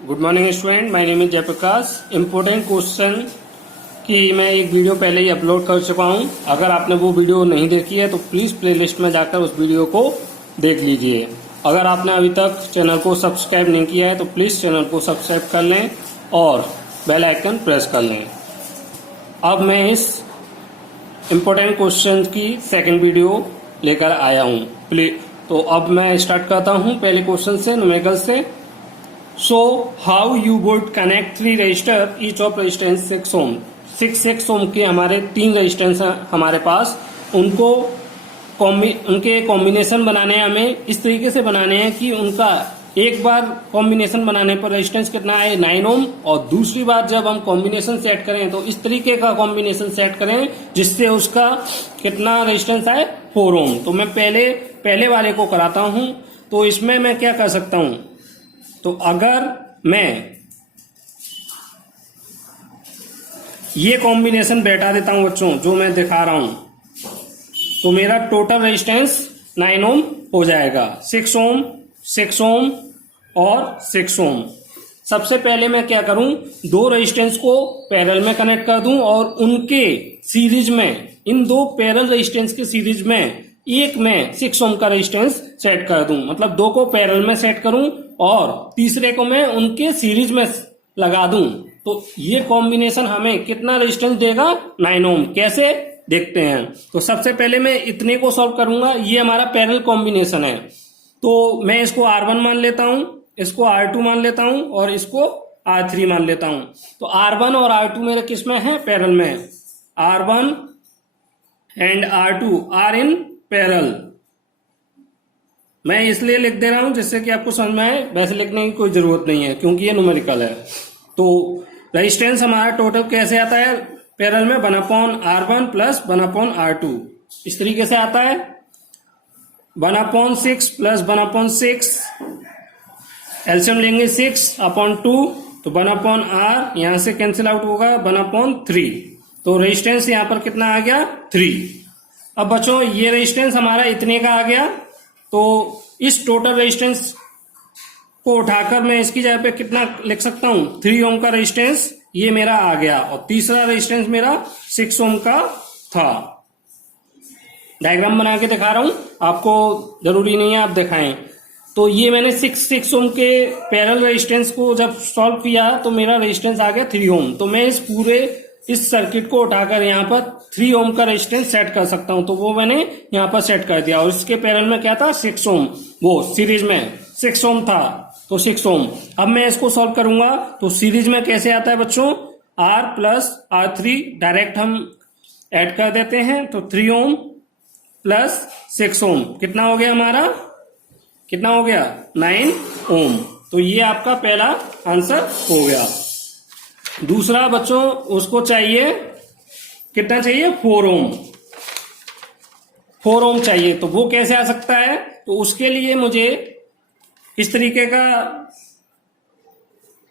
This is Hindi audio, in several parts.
Good morning student, my name is Jayprakash. Important question की मैं एक वीडियो पहले ही अपलोड कर चुका हूं। अगर आपने वो वीडियो नहीं देखी है तो प्लीज प्लेलिस्ट में जाकर उस वीडियो को देख लीजिए। अगर आपने अभी तक चैनल को सब्सक्राइब नहीं किया है तो प्लीज चैनल को सब्सक्राइब कर लें और बेल आइकन प्रेस कर लें। अब मैं इस इम्पोर्टेंट क्वेश्चन की सेकंड वीडियो लेकर आया हूं। तो अब मैं स्टार्ट करता हूं पहले क्वेश्चन से, न्यूमेरिकल से। So how you would connect three resistor each of resistance 6 ohm। 6 ohm के हमारे 3 रेजिस्टेंस हमारे पास, उनके कॉम्बिनेशन बनाने हैं। हमें इस तरीके से बनाने हैं कि उनका एक बार कॉम्बिनेशन बनाने पर रेजिस्टेंस कितना है 9 ओम, और दूसरी बार जब हम कॉम्बिनेशन सेट करें तो इस तरीके का कॉम्बिनेशन सेट करें जिससे उसका कितना रेजिस्टेंस आए 4 ओम। तो मैं पहले वाले को कराता हूं। तो इसमें मैं क्या कर सकता हूं, तो अगर मैं ये कॉम्बिनेशन बैठा देता हूं बच्चों, जो मैं दिखा रहा हूं, तो मेरा टोटल रेजिस्टेंस 9 ओम हो जाएगा। 6 ओम, 6 ओम और 6 ओम। सबसे पहले मैं क्या करूं, दो रेजिस्टेंस को पैरेलल में कनेक्ट कर दूं और उनके सीरीज में, इन दो पैरेलल रेजिस्टेंस के सीरीज में एक में 6 ओम का रेजिस्टेंस सेट कर दूं। मतलब दो को पैरेलल में सेट करूं और तीसरे को मैं उनके सीरीज में लगा दूं। तो ये कॉम्बिनेशन हमें कितना रेजिस्टेंस देगा 9 ओम। कैसे देखते हैं। तो सबसे पहले मैं इतने को सॉल्व करूंगा। ये हमारा पैरेलल कॉम्बिनेशन है, तो मैं इसको R1 मान लेता हूं, इसको R2 मान लेता हूं और इसको R3 मान लेता हूं। तो R1 और R2 मेरे किस में है, पैरेलल में। R1 and R2 are in parallel. मैं इसलिए लिख दे रहा हूं जिससे कि आपको समझ में आए, वैसे लिखने की कोई जरूरत नहीं है क्योंकि ये न्यूमेरिकल है। तो रेजिस्टेंस हमारा टोटल कैसे आता है पैरेलल में, 1/R1 प्लस 1/R2 इस तरीके से आता है। 1/6 प्लस 1/6, एलसीएम लेंगे 6/2, तो 1/R यहां से कैंसिल आउट होगा 1/3। तो रेजिस्टेंस यहां पर कितना आ गया 3। अब बच्चों ये रेजिस्टेंस हमारा इतने का आ गया, तो इस टोटल रेजिस्टेंस को उठाकर मैं इसकी जगह पे कितना लिख सकता हूं, 3 ओम का रेजिस्टेंस ये मेरा आ गया, और तीसरा रेजिस्टेंस मेरा 6 ओम का था। डायग्राम बना के दिखा रहा हूं, आपको जरूरी नहीं है आप दिखाएं। तो ये मैंने 6 ओम के पैरेलल रेजिस्टेंस को जब सॉल्व किया तो मेरा रेजिस्टेंस आ गया 3 ओम। तो मैं इस सर्किट को उठाकर यहाँ पर 3 ओम का रेजिस्टेंस सेट कर सकता हूं। तो वो मैंने यहाँ पर सेट कर दिया, और इसके पैरेलल में क्या था 6 ओम, वो सीरीज में 6 ओम था, तो 6 ओम। अब मैं इसको सॉल्व करूंगा तो सीरीज में कैसे आता है बच्चों, R प्लस R3 डायरेक्ट हम ऐड कर देते हैं। तो 3 ओम प्लस 6 ओम कितना हो गया हमारा, कितना हो गया 9 ओम। तो ये आपका पहला आंसर हो गया। दूसरा बच्चों उसको चाहिए कितना चाहिए 4 ओम, 4 ओम चाहिए। तो वो कैसे आ सकता है, तो उसके लिए मुझे इस तरीके का,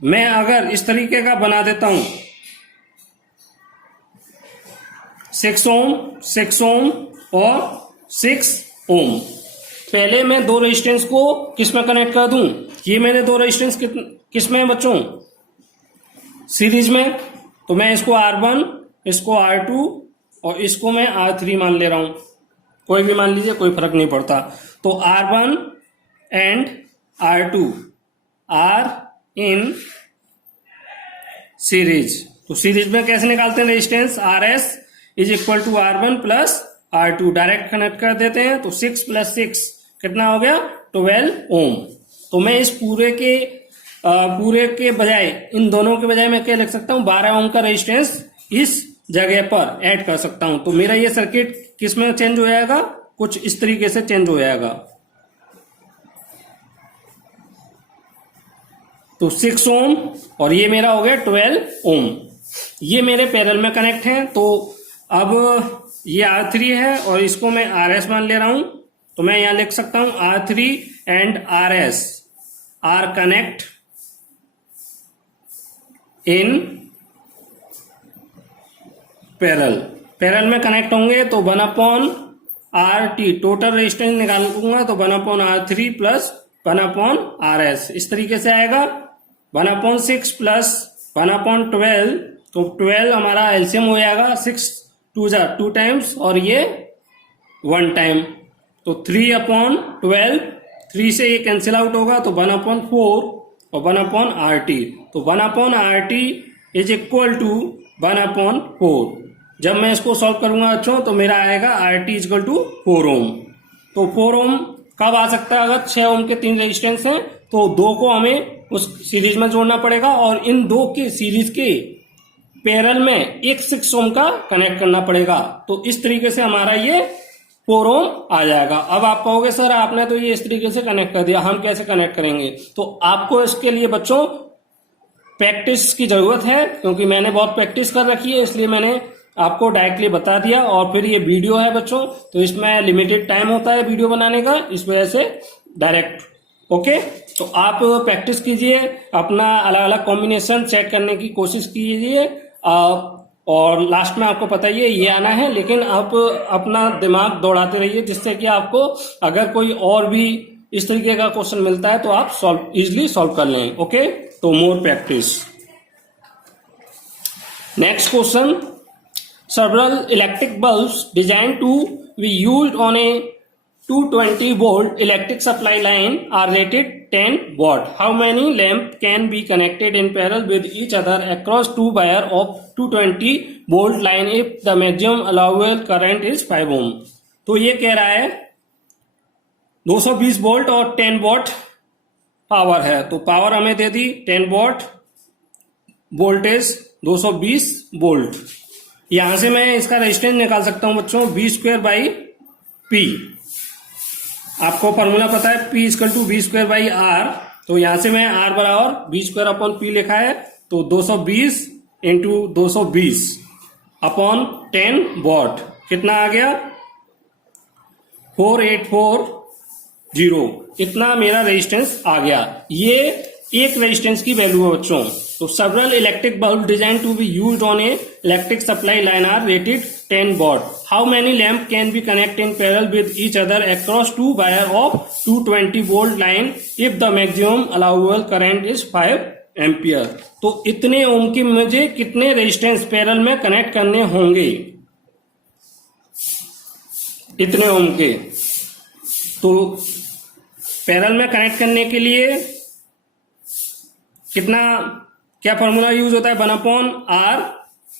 मैं अगर इस तरीके का बना देता हूं 6 ओम, 6 ओम और 6 ओम। पहले मैं दो रेजिस्टेंस को किस में कनेक्ट कर दूं, ये मेरे दो रेजिस्टेंस किस में है बच्चों, सीरीज में। तो मैं इसको R1, इसको R2 और इसको मैं R3 मान ले रहा हूं। कोई भी मान लीजिए, कोई फर्क नहीं पड़ता। तो R1 and R2 are in series. तो सीरीज में कैसे निकालते हैं resistance, RS is equal to R1 plus R2 direct connect कर देते हैं। तो 6 प्लस 6 कितना हो गया 12 ओम। तो मैं इस पूरे के बजाय, इन दोनों के बजाय मैं क्या लिख सकता हूं, 12 ओम का रेजिस्टेंस इस जगह पर ऐड कर सकता हूं। तो मेरा ये सर्किट किस में चेंज हो जाएगा, कुछ इस तरीके से चेंज हो जाएगा। तो 6 ओम और ये मेरा हो गया 12 ओम। ये मेरे पैरेलल में कनेक्ट हैं। तो अब ये R3 है और इसको मैं RS मान ले रहा हूं। तो मैं यहां लिख सकता हूं R3 and RS are connect in parallel में कनेक्ट होंगे। तो 1/RT टोटल रेजिस्टेंस निकालूंगा तो 1/R3 प्लस 1/RS इस तरीके से आएगा। 1/6 प्लस 1/12, तो 12 हमारा एलसीएम हो जाएगा, 6 2 जा 2 टाइम्स और ये 1 टाइम, तो 3/12, 3 से ये कैंसिल आउट होगा तो 1/4 और 1/RT, तो 1/RT इज इक्वल टू 1/4। जब मैं इसको सॉल्व करूंगा बच्चों तो मेरा आएगा RT इज इक्वल टू 4 ओम। तो 4 ओम कब आ सकता है? अगर 6 ओम के 3 रेजिस्टेंस हैं तो 2 को हमें उस सीरीज में जोड़ना पड़ेगा और इन 2 के सीरीज के पैरेलल में एक 6 ओम का कनेक्ट करना पड़ेगा। तो इस तरीके से हमारा ये 4 ओम आ जाएगा। अब आप कहोगे सर आपने तो ये इस तरीके से कनेक्ट कर दिया, हम कैसे कनेक्ट करेंगे? तो आपको इसके लिए बच्चों प्रैक्टिस की जरूरत है, क्योंकि मैंने बहुत प्रैक्टिस कर रखी है, इसलिए मैंने आपको डायरेक्टली बता दिया। और फिर ये वीडियो है बच्चों, तो इसमें लिमिटेड टाइम होता है वीडियो बनाने का, इस वजह से डायरेक्ट। ओके, तो आप प्रैक्टिस कीजिए, अपना अलग अलग कॉम्बिनेशन चेक करने की कोशिश कीजिए और लास्ट में आपको पता ही है ये आना है, लेकिन आप अपना दिमाग दौड़ाते रहिए, जिससे कि आपको अगर कोई और भी इस तरीके का क्वेश्चन मिलता है तो आप इजिली सॉल्व कर लें। ओके, तो more practice. Next question, several electric bulbs designed to be used on a 220 volt electric supply line are rated 10 watt. How many lamps can be connected in parallel with each other across two wire of 220 volt line if the maximum allowable current is 5 ohm? तो ये कह रहा है 220 वोल्ट और 10 वॉट पावर है, तो पावर हमें दे दी 10 वॉट, वोल्टेज 220 वोल्ट। यहां से मैं इसका रेजिस्टेंस निकाल सकता हूं बच्चों, V²/P। आपको फॉर्मूला पता है P इक्वल टू V²/R, तो यहां से मैं R बराबर V²/P लिखा है, तो 220 इंटू 220 अपॉन 10 वॉट कितना आ गया? 4840, इतना मेरा रेजिस्टेंस आ गया। ये एक रेजिस्टेंस की वैल्यू है बच्चों। तो several electric bulbs designed to be used on a electric supply line are rated 10 watt. How many lamps can be connected in parallel with each other across two wire of 220 volt line if the maximum allowable current is 5 ampere? तो इतने ओम की मुझे कितने रेजिस्टेंस पैरेलल में कनेक्ट करने होंगे? इतने ओम के। तो पैरेलल में कनेक्ट करने के लिए कितना, क्या फॉर्मूला यूज होता है? 1/R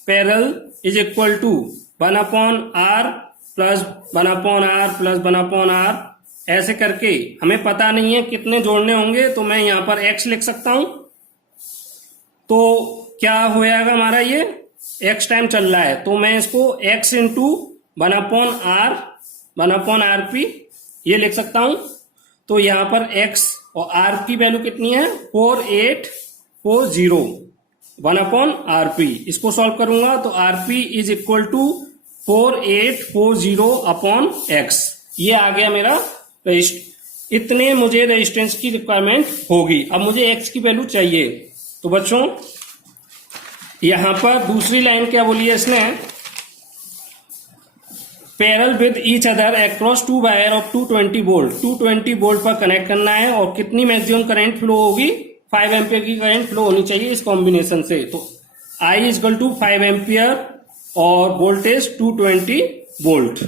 parallel is equal to 1/R plus 1/R plus 1/R, ऐसे करके हमें पता नहीं है कितने जोड़ने होंगे, तो मैं यहां पर x लिख सकता हूं। तो क्या हो जाएगा हमारा, ये x टाइम चल रहा है, तो मैं इसको x इंटू 1/R 1/RP ये लिख सकता हूं। तो यहां पर x और r की वैल्यू कितनी है? 4840 1/RP। इसको सॉल्व करूंगा तो RP is equal to 4840 upon x। ये आ गया मेरा रेजिस्टेंस। इतने मुझे रेजिस्टेंस की रिक्वायरमेंट होगी। अब मुझे x की वैल्यू चाहिए, तो बच्चों यहां पर दूसरी लाइन क्या बोली है इसने? Parallel with each other across two wire of 220 volt, 220 volt पर कनेक्ट करना है और कितनी मैक्सिमम करंट फ्लो होगी? 5 एम्पियर की करंट फ्लो होनी चाहिए इस कॉम्बिनेशन से। तो I is equal to 5 ampere और वोल्टेज 220 वोल्ट।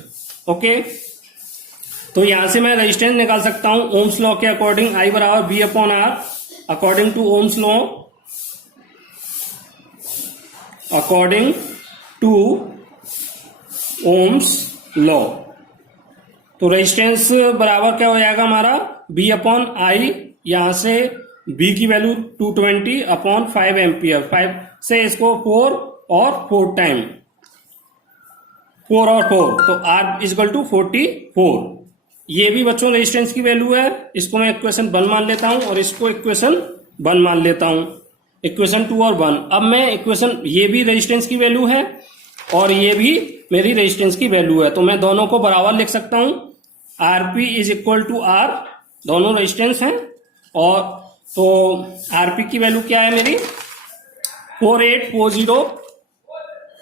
ओके, तो यहां से मैं रेजिस्टेंस निकाल सकता हूं ओम्स लॉ के अकॉर्डिंग, I बराबर V/R according to Ohm's law, according to Ohm's law. तो रेजिस्टेंस बराबर क्या हो जाएगा हमारा? V/I, यहां से V की वैल्यू 220 अपॉन 5 एम्पियर, 5 से इसको 4 और 4 टाइम, 4 और 4, तो R इज इक्वल टू 44। ये भी बच्चों रेजिस्टेंस की वैल्यू है। इसको मैं इक्वेशन 1 मान लेता हूं और इसको इक्वेशन 1 मान लेता हूं, इक्वेशन 2 और 1। अब मैं इक्वेशन, ये भी रेजिस्टेंस की वैल्यू है और ये भी मेरी रेजिस्टेंस की वैल्यू है, तो मैं दोनों को बराबर लिख सकता हूं। RP is equal to R, दोनों रेजिस्टेंस हैं, और तो RP की वैल्यू क्या है मेरी?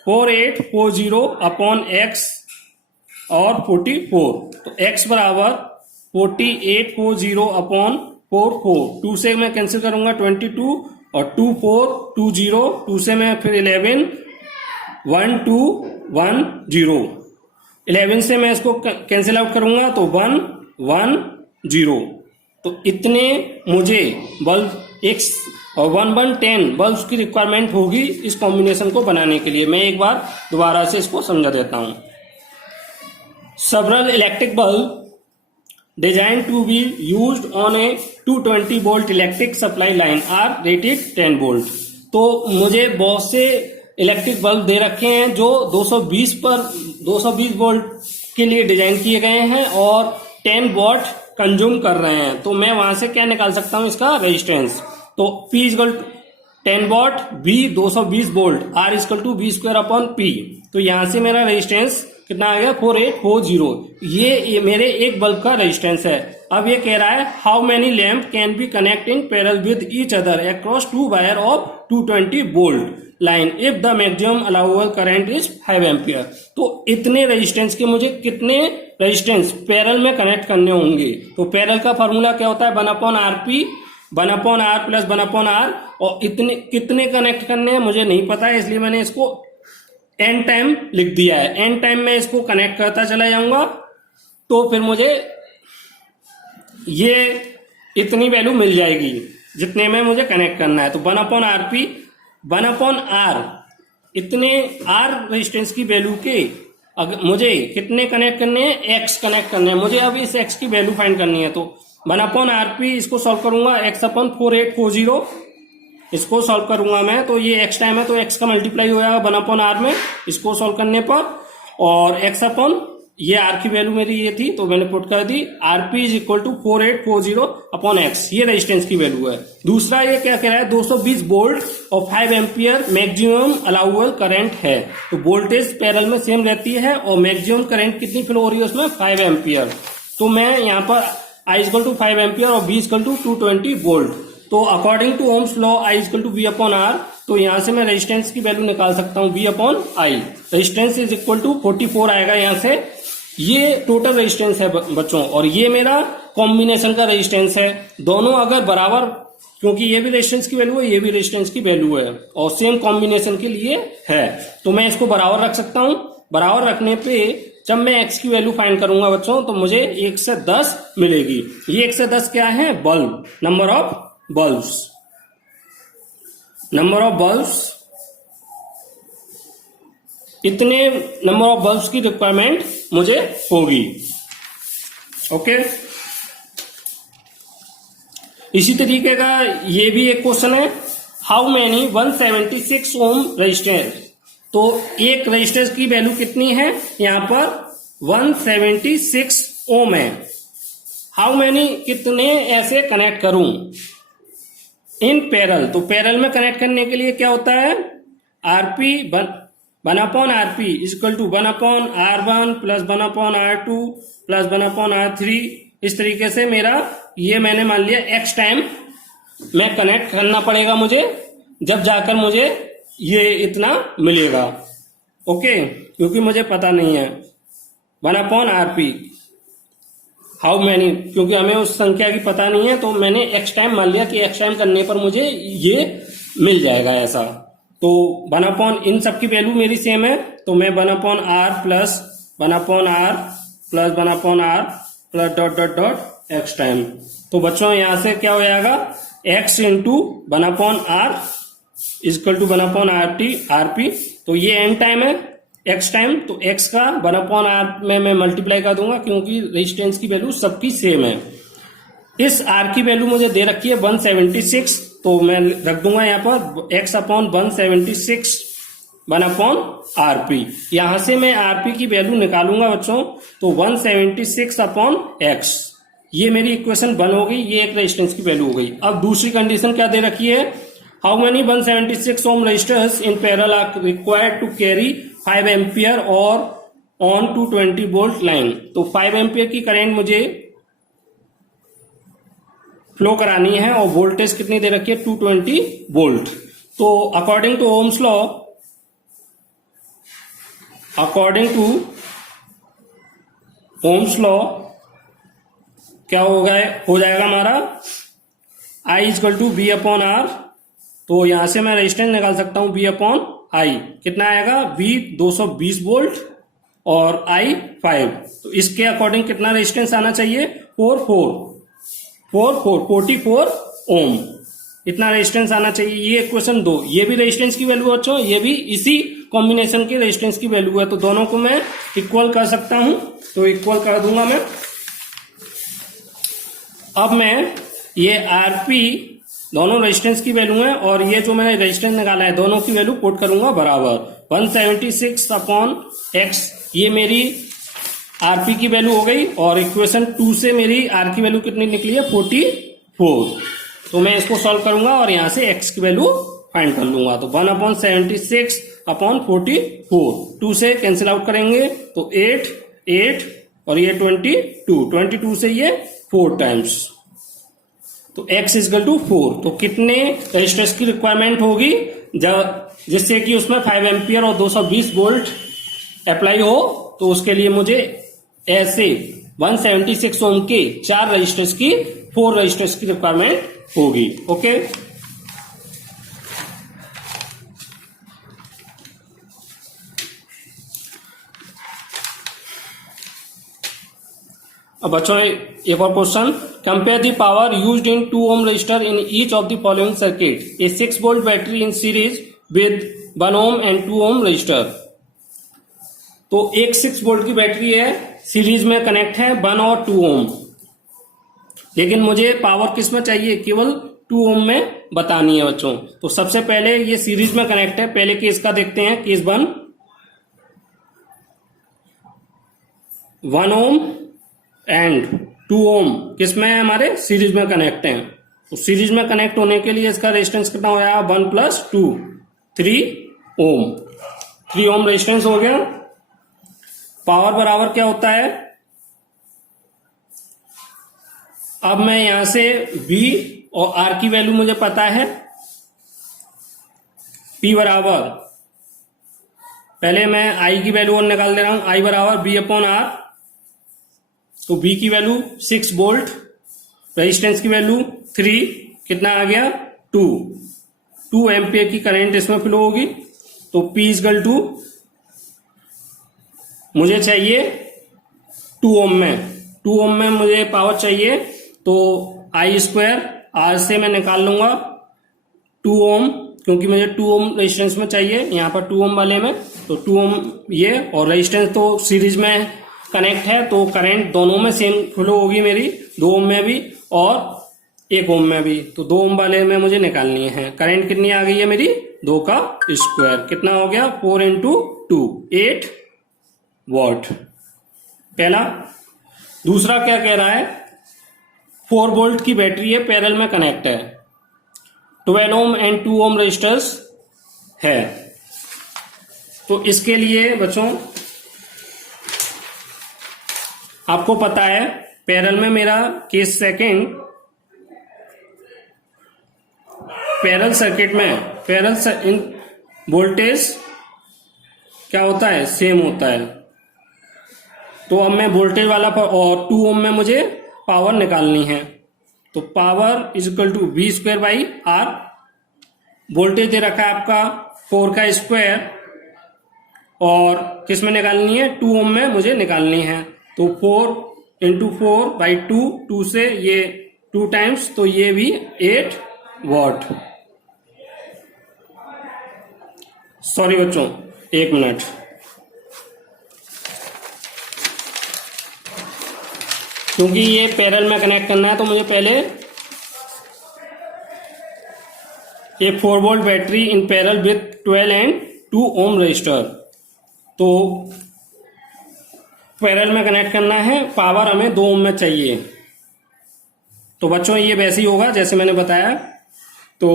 4840 अपॉन x और 44। तो x बराबर 4840 अपॉन 44, 2 से मैं कैंसिल करूंगा 22, और 2 4 2 0, 2 से मैं फिर 11 1 2 1 0, 11 से मैं इसको कैंसिल आउट करूंगा तो 1 1 0। तो इतने मुझे बल्ब एक और 1 1 10 बल्ब की रिक्वायरमेंट होगी इस कॉम्बिनेशन को बनाने के लिए। मैं एक बार दोबारा से इसको समझा देता हूं। Several electric bulbs designed to be used on a 220 volt electric supply line are rated 10 volt। तो मुझे बहुत से इलेक्ट्रिक बल्ब दे रखे हैं जो 220 वोल्ट के लिए डिजाइन किए गए हैं और 10 वॉट कंज्यूम कर रहे हैं। तो मैं वहां से क्या निकाल सकता हूं इसका रेजिस्टेंस। तो P equal 10 watt, B 220 volt, R equal to V square upon P। तो यहां से मेरा रेजिस्टेंस कितना आ गया 4840। ये मेरे एक बल्ब का रेजिस्टेंस है। अब ये कह रहा है how many lamp can be connect in parallel with each other across 2 wire of 220 volt line if the maximum allowable current is 5 ampere. तो इतने रेजिस्टेंस के मुझे कितने रेजिस्टेंस पैरेलल में कनेक्ट करने होंगे। तो पैरेलल का फॉर्मूला क्या होता है 1/RP 1/R प्लस 1/R। और इतने कितने कनेक्ट करने हैं मुझे नहीं पता है, इसलिए मैंने इसको n टाइम लिख दिया है। n टाइम में इसको कनेक्ट करता चला जाऊंगा तो फिर मुझे ये इतनी वैल्यू मिल जाएगी जितने में मुझे कनेक्ट करना है। तो 1/RP 1/R इतने R रेजिस्टेंस की वैल्यू के अगर मुझे कितने कनेक्ट करने हैं x कनेक्ट करने हैं। मुझे अब इस x की वैल्यू फाइंड करनी है। तो 1/RP इसको सॉल्व करूंगा x अपॉन 4840 इसको सॉल्व करूंगा मैं। तो ये x टाइम है तो x का मल्टीप्लाई हो जाएगा 1/R में इसको सॉल्व करने पर, और x अपॉन ये R की वैल्यू मेरी ये थी तो मैंने पुट कर दी RP is equal to 4840 upon x। ये रेजिस्टेंस की वैल्यू है। दूसरा ये क्या कह रहा है 220 वोल्ट और 5 एम्पियर मैक्सिमम अलाउबल करंट है। तो वोल्टेज पैरेलल में सेम रहती है और मैक्सिमम करंट कितनी फ्लो हो रही है उसमें 5 एम्पियर। तो मैं यहाँ पर I इक्वल टू 5 एम्पियर और B इक्वल टू 220 वोल्ट। तो according to Ohm's law I equal to V upon R। तो यहां से मैं रेजिस्टेंस की वैल्यू निकाल सकता हूं V upon I। Resistance is equal to 44 आएगा यहां से। ये टोटल रेजिस्टेंस है बच्चों और ये मेरा कॉम्बिनेशन का रेजिस्टेंस है। दोनों अगर बराबर, क्योंकि ये भी रेजिस्टेंस की वैल्यू है ये भी रेजिस्टेंस की वैल्यू है और सेम कॉम्बिनेशन के लिए है, तो मैं इसको बराबर रख सकता हूं। बराबर रखने पे जब मैं x की वैल्यू फाइंड करूंगा बच्चों तो मुझे 1 से 10 मिलेगी। ये 1 से 10 क्या है bulb, number of bulbs. Number of bulbs इतने नंबर ऑफ बल्ब्स की रिक्वायरमेंट मुझे होगी। ओके, इसी तरीके का ये भी एक क्वेश्चन है हाउ मेनी 176 ओम रजिस्टेंस। तो एक रजिस्टेंस की वैल्यू कितनी है यहां पर 176 ओम है। हाउ मेनी कितने ऐसे कनेक्ट करूं इन पैरेलल। तो पैरेलल में कनेक्ट करने के लिए क्या होता है RP 1/RP is equal to 1/R1 plus 1/R2 plus 1/R3। इस तरीके से मेरा ये मैंने मान लिया x टाइम में कनेक्ट करना पड़ेगा मुझे, जब जाकर मुझे ये इतना मिलेगा। ओके, क्योंकि मुझे पता नहीं है 1/RP हाउ मैनी, क्योंकि हमें उस संख्या की पता नहीं है तो मैंने x टाइम मान लिया कि x टाइम करने पर मुझे ये मिल जाएगा ऐसा। तो 1/, इन सब की वैल्यू मेरी सेम है तो मैं 1/R plus 1/R plus 1/R plus dot dot dot x time. तो बच्चों यहां से क्या हो जाएगा x into 1/R is equal to 1/RP। तो ये n टाइम है x टाइम, तो x का 1/R में मैं मल्टीप्लाई कर दूंगा क्योंकि रेजिस्टेंस की वैल्यू सबकी सेम है। इस R की वैल्यू मुझे दे रखी है 176, तो मैं रख दूंगा यहाँ पर x अपॉन 176 1/RP। यहां से मैं RP की वैल्यू निकालूंगा बच्चों तो 176 अपॉन x। ये मेरी इक्वेशन 1 हो गई, ये एक रेजिस्टेंस की वैल्यू हो गई। अब दूसरी कंडीशन क्या दे रखी है how many 176 ohm resistors in parallel are required to carry 5 ampere और ऑन 220 वोल्ट लाइन। तो 5 एम्पियर की करंट मुझे फ्लो करानी है और वोल्टेज कितनी दे रखी है 220 वोल्ट। तो according to Ohm's law, according to Ohm's law क्या हो जाएगा हमारा I equal to V upon R तो यहां से मैं रेजिस्टेंस निकाल सकता हूं V अपॉन आई। कितना आएगा? V 220 वोल्ट और I 5। तो इसके अकॉर्डिंग कितना रेजिस्टेंस आना चाहिए? 44 ओम। इतना रेजिस्टेंस आना चाहिए। ये इक्वेशन 2, ये भी रेजिस्टेंस की वैल्यू बच्चों, ये भी इसी कॉम्बिनेशन के रेजिस्टेंस की वैल्यू है। तो दोनों को मैं इक्वल कर सकता हूं, तो इक्वल कर दूंगा मैं। अब मैं ये आरपी दोनों रेजिस्टेंस की वैल्यू है और ये जो मैंने रेजिस्टेंस निकाला है दोनों की वैल्यू पुट करूंगा बराबर 176 अपॉन एक्स। ये मेरी आरपी की वैल्यू हो गई और इक्वेशन 2 से मेरी आर की वैल्यू कितनी निकली है? 44। तो मैं इसको सॉल्व करूंगा और यहां से एक्स की वैल्यू फाइंड कर लूंगा। तो 1/76 अपॉन 44, 2 से कैंसिल आउट करेंगे तो 8 और ये 22 से ये 4 टाइम्स, तो x इजकल टू 4। तो कितने रेजिस्टेंस की रिक्वायरमेंट होगी जिससे कि उसमें 5 एम्पियर और 220 वोल्ट अप्लाई हो? तो उसके लिए मुझे ऐसे 176 ओम के 4 रेजिस्टेंस की 4 रेजिस्टेंस की रिक्वायरमेंट होगी। ओके, अब बच्चों एक और question, compare the power used in 2 ohm resistor in each of the following circuit, a 6 volt battery in series with 1 ohm and 2 ohm resistor. तो एक 6 वोल्ट की बैटरी है, सीरीज में कनेक्ट है 1 और 2 ओम, लेकिन मुझे पावर किस में चाहिए? केवल 2 ओम में बतानी है बच्चों। तो सबसे पहले ये सीरीज में कनेक्ट है, पहले केस का देखते हैं। केस 1 ओम एंड 2 ओम किस में है? हमारे सीरीज में कनेक्ट है। तो सीरीज में कनेक्ट होने के लिए इसका रेजिस्टेंस कितना हो जाएगा? 1 + 2 3 ओम। 3 ओम रेजिस्टेंस हो गया। पावर बराबर क्या होता है? अब मैं यहां से V और R की वैल्यू मुझे पता है। P बराबर, पहले मैं I की वैल्यू निकाल दे रहा हूं। I बराबर V अपॉन R। तो V की वैल्यू 6 वोल्ट, रेजिस्टेंस की वैल्यू 3, कितना आ गया? 2 एम्पियर की करंट इसमें फ्लो होगी। तो P इजकल टू मुझे चाहिए 2 ओम में मुझे पावर चाहिए, तो I² R से मैं निकाल लूंगा 2 ओम, क्योंकि मुझे 2 ओम रेजिस्टेंस में चाहिए, यहाँ पर 2 ओम वाले में। तो 2 ओम ये, और रेजिस्टेंस तो सीरीज में कनेक्ट है, तो करंट दोनों में सेम फ्लो होगी मेरी, 2 ओम में भी और 1 ओम में भी। तो 2 ओम वाले में मुझे निकालनी है। करंट कितनी आ गई है मेरी? 2 का स्क्वायर, कितना हो गया? 4 × 2 8 वॉट। पहला। दूसरा क्या कह रहा है? 4 वोल्ट की बैटरी है, पैरेलल में कनेक्ट है, 12 ओम एंड 2 ओम रेजिस्टर्स है। तो इसके लिए बच्चों आपको पता है, पैरेलल में मेरा केस सेकंड, पैरेलल सर्किट में इन वोल्टेज क्या होता है? सेम होता है। तो अब मैं वोल्टेज वाला और 2 ओम में मुझे पावर निकालनी है। तो पावर इजइक्वल टू V²/R। वोल्टेज दे रखा है आपका 4 का स्क्वायर, और किस में निकालनी है? 2 ओम में मुझे निकालनी है। तो 4 × 4/2, 2 से ये 2 टाइम्स, तो ये भी 8 वॉट। सॉरी बच्चों, 1 मिनट। क्योंकि ये पैरेलल में कनेक्ट करना है, तो मुझे पहले ये 4 volt battery in parallel with 12 and 2 ohm resistor, तो पैरेलल में कनेक्ट करना है। पावर हमें 2 ओम में चाहिए। तो बच्चों ये वैसे ही होगा जैसे मैंने बताया। तो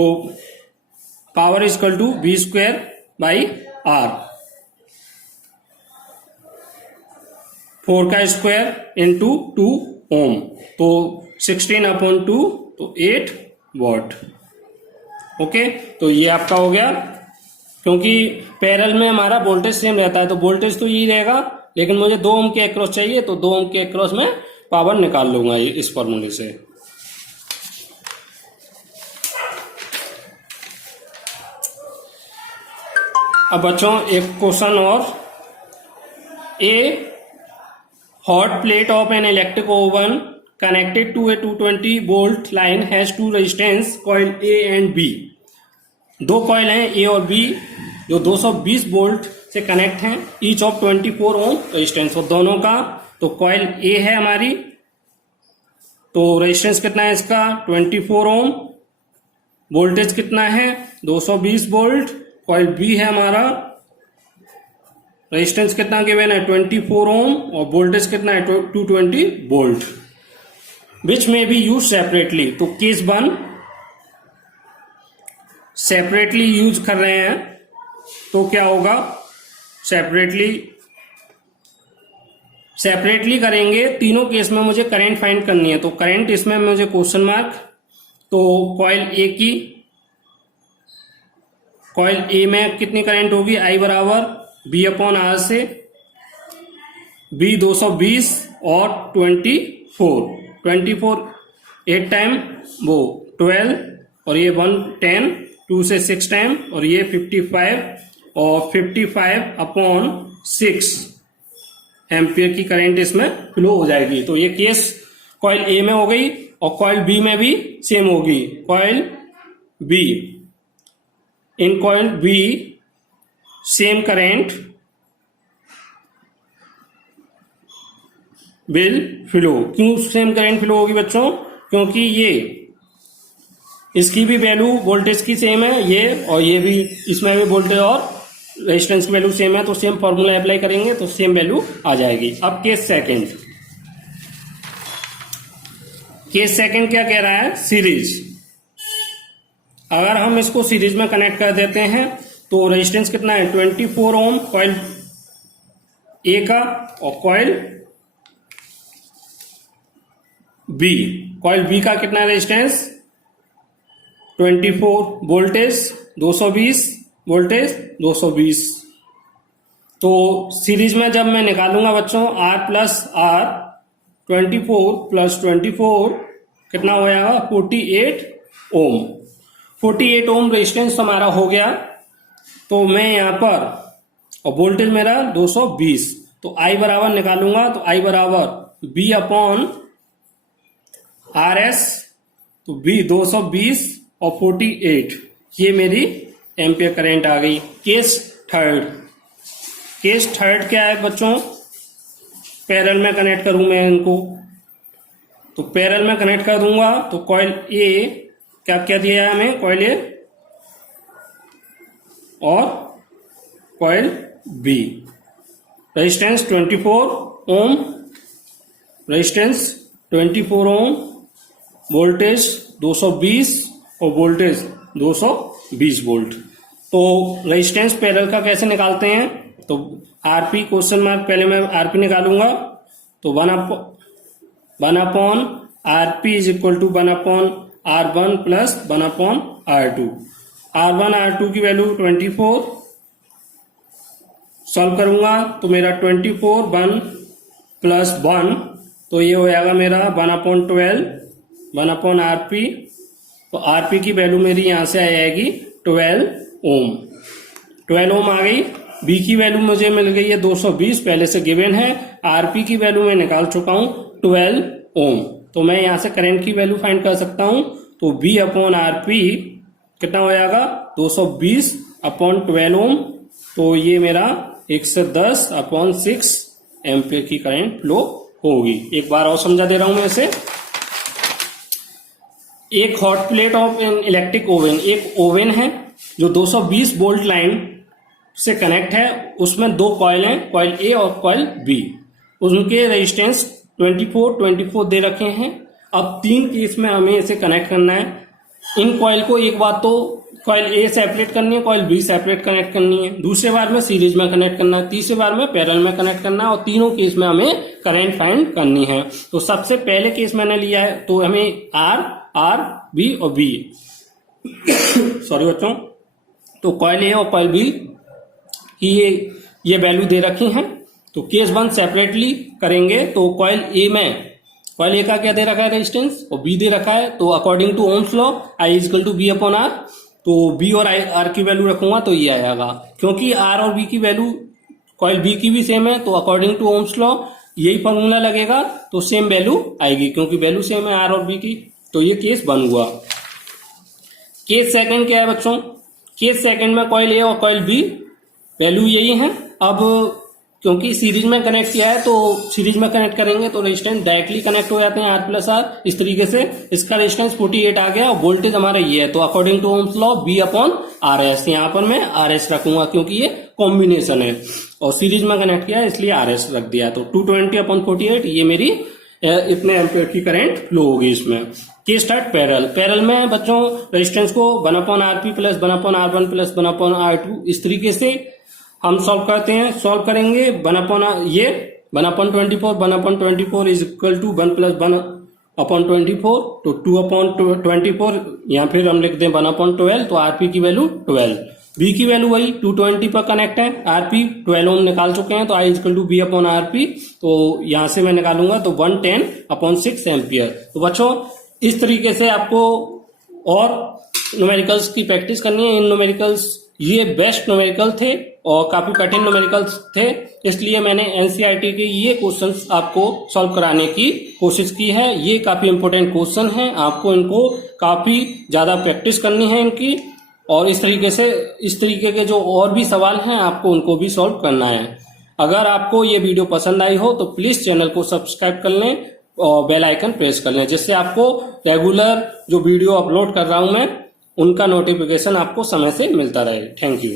पावर इजइक्वल टू V²/R, 4 का स्क्वायर इंटू 2 ओम, तो 16/2, तो 8 वॉट। ओके, तो ये आपका हो गया। क्योंकि पैरेलल में हमारा वोल्टेज सेम रहता है, तो वोल्टेज तो यही रहेगा, लेकिन मुझे 2 ओम के अक्रॉस चाहिए, तो 2 ओम के अक्रॉस में पावर निकाल लूंगा इस फॉर्मूले से। अब बच्चों एक क्वेश्चन और, ए hot plate of an electric oven connected to a 220 volt line has two resistance coil A and B। दो कॉइल हैं ए और बी जो 220 वोल्ट से कनेक्ट हैं, ईच ऑफ 24 ओम रेजिस्टेंस, और दोनों का, तो कॉइल ए है हमारी, तो रेजिस्टेंस कितना है इसका 24 ओम, वोल्टेज कितना है 220 वोल्ट, कॉइल बी है हमारा, रेजिस्टेंस कितना गिवन है 24 ओम और वोल्टेज कितना है 220 वोल्ट, विच में बी यूज सेपरेटली। तो केस 1 सेपरेटली यूज कर रहे हैं, तो क्या होगा, सेपरेटली करेंगे, तीनों केस में मुझे करंट फाइंड करनी है, तो करंट इसमें मुझे क्वेश्चन मार्क, तो कॉइल ए में कितनी करंट होगी, आई बराबर बी अपॉन आर से, बी 220 और 24 8 टाइम वो 12 और ये 1 10 2 से 6 टाइम और ये 55 और 55 अपॉन 6 एम्पियर की करंट इसमें फ्लो हो जाएगी। तो ये केस कॉइल ए में हो गई और कॉइल बी में भी सेम होगी। Coil B, in coil B same current will flow. क्यों सेम करंट फ्लो होगी बच्चों, क्योंकि ये इसकी भी वैल्यू वोल्टेज की सेम है, ये और ये भी, इसमें भी वोल्टेज और रेजिस्टेंस की वैल्यू सेम है, तो सेम फॉर्मूला अप्लाई करेंगे तो सेम वैल्यू आ जाएगी। अब केस सेकंड क्या कह रहा है, सीरीज। अगर हम इसको सीरीज में कनेक्ट कर देते हैं तो रेजिस्टेंस कितना है 24 ओम कॉइल ए का और कॉइल बी का कितना रेजिस्टेंस 24, वोल्टेज 220, वोल्टेज 220। तो सीरीज में जब मैं निकालूंगा बच्चों R प्लस R 24 प्लस 24 कितना हो जाएगा 48 ओम। 48 ओम रेजिस्टेंस हमारा हो गया। तो मैं यहां पर, और वोल्टेज मेरा 220, तो I बराबर निकालूंगा तो I बराबर B अपॉन RS, तो B 220 और 48, ये मेरी एम्पियर करंट आ गई। केस थर्ड क्या है बच्चों, पैरेलल में कनेक्ट करूं मैं इनको, तो पैरेलल में कनेक्ट कर दूंगा तो कॉइल ए क्या क्या दिया है हमें, कॉइल ए और कॉइल बी, रेजिस्टेंस 24 ओम, रेजिस्टेंस 24 ओम, वोल्टेज 220 और वोल्टेज 220 वोल्ट। तो रेजिस्टेंस पैरेलल का कैसे निकालते हैं, तो आरपी क्वेश्चन मार्क, पहले मैं आरपी निकालूंगा, तो 1 upon RP is equal to 1 upon R1 plus 1 upon R2। R1 R2 की वैल्यू 24, सॉल्व करूंगा तो मेरा 24 1 प्लस 1, तो ये हो जाएगा मेरा 1 अपॉन 12, 1 अपॉन आरपी, तो आरपी की वैल्यू मेरी यहां से आ जाएगी 12 ओम। 12 ओम आ गई। बी की वैल्यू मुझे मिल गई है 220, पहले से गिवन है। आरपी की वैल्यू मैं निकाल चुका हूं 12 ओम, तो मैं यहां से करंट की वैल्यू फाइंड कर सकता हूं। तो बी अपॉन आरपी कितना हो जाएगा 220 अपॉन 12 ओम, तो ये मेरा 110 अपॉन 6 एम्पियर की करंट फ्लो होगी। एक बार और समझा दे रहा हूं मैं इसे। एक hot plate of an electric oven, एक ओवन है जो 220 वोल्ट लाइन से कनेक्ट है, उसमें दो कॉइल हैं, कॉइल ए और कॉइल बी, उनके रेजिस्टेंस 24 दे रखे हैं। अब 3 केस में हमें इसे कनेक्ट करना है। इन कॉइल को एक बार तो कॉइल ए सेपरेट करनी है, कॉइल बी सेपरेट कनेक्ट करनी है, दूसरे बार में सीरीज में कनेक्ट करना है, तीसरे बार में पैरेलल में कनेक्ट करना है, और तीनों केस में हमें करंट फाइंड करनी है। तो सबसे पहले केस मैंने लिया है, तो हमें आर बी और बी सॉरी बच्चों, तो कॉइल ए और कॉइल बी की ये वैल्यू दे रखी हैं। तो केस 1 सेपरेटली करेंगे, तो कॉइल ए का क्या दे रखा है रेजिस्टेंस, और बी दे रखा है। तो according to Ohm's law I is equal to B upon R, तो बी और आर की वैल्यू रखूंगा तो ये आएगा, क्योंकि आर और बी की वैल्यू कॉइल बी की भी सेम है, तो अकॉर्डिंग टू ओम्स लॉ यही फॉर्मूला लगेगा, तो सेम वैल्यू आएगी, क्योंकि वैल्यू सेम है आर और बी की। तो ये केस बन हुआ। केस सेकंड क्या है बच्चों? केस सेकंड में कॉइल ए और कॉइल बी वैल्यू यही है। अब क्योंकि सीरीज में कनेक्ट किया है, तो सीरीज में कनेक्ट करेंगे तो रेजिस्टेंस डायरेक्टली कनेक्ट हो जाते हैं आर प्लस आर, इस तरीके से इसका रेजिस्टेंस 48 आ गया और वोल्टेज हमारा ये है, तो according to Ohm's law B upon R S, यहाँ पर मैं आर एस रखूंगा क्योंकि ये कॉम्बिनेशन है और सीरीज में कनेक्ट किया है इसलिए आर एस रख दिया। तो 220 अपॉन 48 ये मेरी इतने एम्पियर की करंट फ्लो होगी इसमें। Case start parallel. पैरेलल में बच्चों रेजिस्टेंस को 1 upon R P plus 1 upon R one plus 1 upon R two इस तरीके से हम सॉल्व करते हैं। सॉल्व करेंगे 1 अपॉन ये 1 upon 24 1 upon 24 is equal to 1 plus 1 upon 24, तो 2 अपॉन 24 या फिर हम लिखते हैं 1 अपॉन 12, तो आरपी की वैल्यू 12। बी की वैल्यू वही 220 पर कनेक्ट है, आरपी 12 ओम निकाल चुके हैं, तो I equal to B upon RP, तो यहां से मैं निकालूंगा तो 110 अपॉन 6 एम्पियर। तो बच्चों इस तरीके से आपको और न्यूमेरिकल्स की प्रैक्टिस करनी है। इन न्यूमेरिकल्स ये बेस्ट न्यूमेरिकल थे और काफी कठिन न्यूमेरिकल्स थे, इसलिए मैंने एनसीईआरटी के ये क्वेश्चंस आपको सॉल्व कराने की कोशिश की है। ये काफी इंपॉर्टेंट क्वेश्चन है, आपको इनको काफी ज्यादा प्रैक्टिस करनी है इनकी, और इस तरीके के जो और भी सवाल हैं आपको उनको भी सॉल्व करना है। अगर आपको ये वीडियो पसंद आई हो तो प्लीज चैनल को सब्सक्राइब कर लें और बेल आइकन प्रेस कर लें, जिससे आपको रेगुलर जो वीडियो अपलोड कर रहा हूं मैं उनका नोटिफिकेशन आपको समय से मिलता रहे। Thank you.